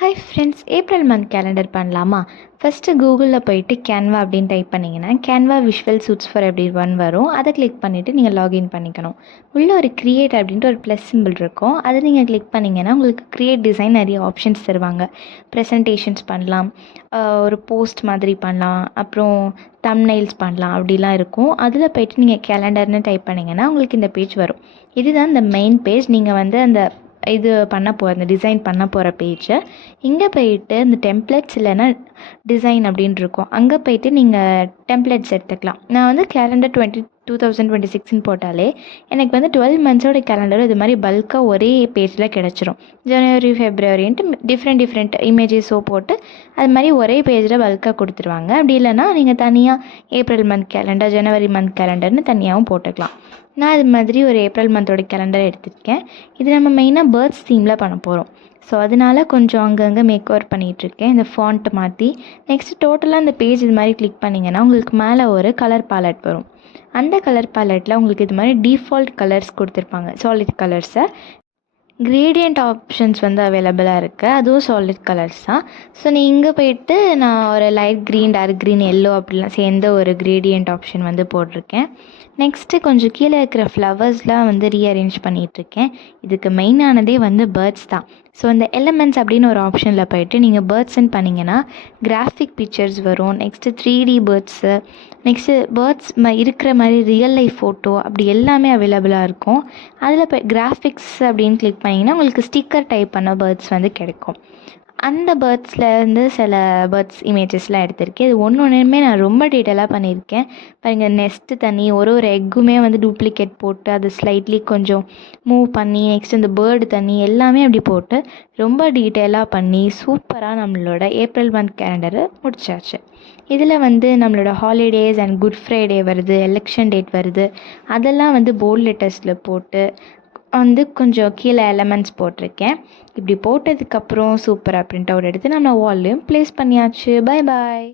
Hi friends, April month calendar பண்ணலாமா? First கூகுளில் போயிட்டு கேன்வா அப்படின்னு டைப் பண்ணிங்கன்னா Canva visual shoots for every one வரும். அதை கிளிக் பண்ணிவிட்டு நீங்கள் லாகின் பண்ணிக்கணும். உள்ளே ஒரு க்ரியேட் அப்படின்ட்டு ஒரு ப்ளஸ் சிம்பிள் இருக்கும். அதை நீங்கள் கிளிக் பண்ணிங்கன்னா உங்களுக்கு க்ரியேட் டிசைன் நிறைய ஆப்ஷன்ஸ் தருவாங்க. ப்ரெசன்டேஷன்ஸ் பண்ணலாம், ஒரு போஸ்ட் மாதிரி பண்ணலாம், அப்புறம் தம்ப்நெயில்ஸ் பண்ணலாம், அப்படிலாம் இருக்கும். அதில் போய்ட்டு நீங்கள் கேலண்டர்னு டைப் பண்ணிங்கன்னா உங்களுக்கு இந்த பேஜ் வரும். இதுதான் இந்த மெயின் பேஜ். நீங்கள் வந்து அந்த அந்த டிசைன் பண்ண போகிற பேஜை இங்கே போயிட்டு இந்த டெம்ப்ளேட்ஸ் இல்லைன்னா டிசைன் அப்படின்னு இருக்கும். அங்கே போயிட்டு நீங்கள் டெம்ப்ளேட்ஸ் எடுத்துக்கலாம். நான் வந்து கேலண்டர் 2026ன்னு போட்டாலே எனக்கு வந்து 12 மந்த்ஸோட கேலண்டரும் இது மாதிரி பல்காக ஒரே பேஜில் கிடச்சிரும். ஜனவரி ஃபெப்ரவரின்ட்டு டிஃப்ரெண்ட் இமேஜஸோ போட்டு அது மாதிரி ஒரே பேஜில் பல்காக கொடுத்துருவாங்க. அப்படி இல்லைன்னா நீங்கள் தனியாக ஏப்ரல் மந்த் கேலண்டர், ஜனவரி மந்த் கேலண்டர்னு தனியாகவும் போட்டுக்கலாம். நான் இது மாதிரி ஒரு ஏப்ரல் மந்தோட கேலண்டர் எடுத்துருக்கேன். இது நம்ம மெயினாக பேர்ட்ஸ் தீமில் பண்ண போகிறோம். ஸோ அதனால் கொஞ்சம் அங்கங்கே மேக் ஓவர் பண்ணிகிட்ருக்கேன், இந்த ஃபாண்ட்டு மாற்றி. நெக்ஸ்ட்டு டோட்டலாக இந்த பேஜ் இது மாதிரி கிளிக் பண்ணிங்கன்னா உங்களுக்கு மேலே ஒரு கலர் பேலட் வரும். அந்த கலர் பேலட்டில் உங்களுக்கு இது மாதிரி டிஃபால்ட் கலர்ஸ் கொடுத்துருப்பாங்க, சாலிட் கலர்ஸை. கிரேடியண்ட் ஆப்ஷன்ஸ் வந்து அவைலபிளாக இருக்குது, அதுவும் சாலிட் கலர்ஸ் தான். ஸோ நீ இங்கே போயிட்டு நான் ஒரு light green, dark green, yellow அப்படிலாம் சேர்ந்த ஒரு கிரேடியண்ட் ஆப்ஷன் வந்து போட்டிருக்கேன். நெக்ஸ்ட்டு கொஞ்சம் கீழே இருக்கிற ஃப்ளவர்ஸ்லாம் வந்து ரீஅரேஞ்ச் பண்ணிகிட்ருக்கேன். இதுக்கு மெயினானதே வந்து பேர்ட்ஸ் தான். ஸோ இந்த எலிமெண்ட்ஸ் அப்படின்னு ஒரு ஆப்ஷனில் போய்ட்டு நீங்கள் பேர்ட்ஸ்ன்னு பண்ணிங்கன்னா கிராஃபிக் பிக்சர்ஸ் வரும். Next 3D birds, next birds இருக்கிற மாதிரி ரியல் லைஃப் ஃபோட்டோ அப்படி எல்லாமே அவைலபிளாக இருக்கும். அதில் போய் கிராஃபிக்ஸ் அப்படின்னு கிளிக் பண்ணிங்கன்னா உங்களுக்கு ஸ்டிக்கர் டைப் பண்ண பேர்ட்ஸ் வந்து கிடைக்கும். அந்த பேர்ட்ஸ்லேருந்து சில பேர்ட்ஸ் இமேஜஸ்லாம் எடுத்திருக்கேன். இது ஒன்றுமே நான் ரொம்ப டீட்டெயிலாக பண்ணியிருக்கேன். பாருங்கள், நெஸ்ட்டு தனி ஒரு எக்குமே வந்து டூப்ளிகேட் போட்டு அது ஸ்லைட்லி கொஞ்சம் மூவ் பண்ணி, நெக்ஸ்ட் இந்த பேர்டு தனி எல்லாமே அப்படி போட்டு ரொம்ப டீட்டெயிலாக பண்ணி சூப்பராக நம்மளோட ஏப்ரல் மந்த் கேலண்டரை முடிச்சாச்சு. இதில் வந்து நம்மளோட ஹாலிடேஸ் அண்ட் குட் ஃப்ரைடே வருது, எலெக்ஷன் டேட் வருது, அதெல்லாம் வந்து போல்ட் லெட்டர்ஸில் போட்டு வந்து கொஞ்சம் கீழே எலமெண்ட்ஸ் போட்டிருக்கேன். இப்படி போட்டதுக்கப்புறம் சூப்பராக பிரிண்ட் அவுட் எடுத்து நம்ம வால்லையும் ப்ளேஸ் பண்ணியாச்சு. Bye bye.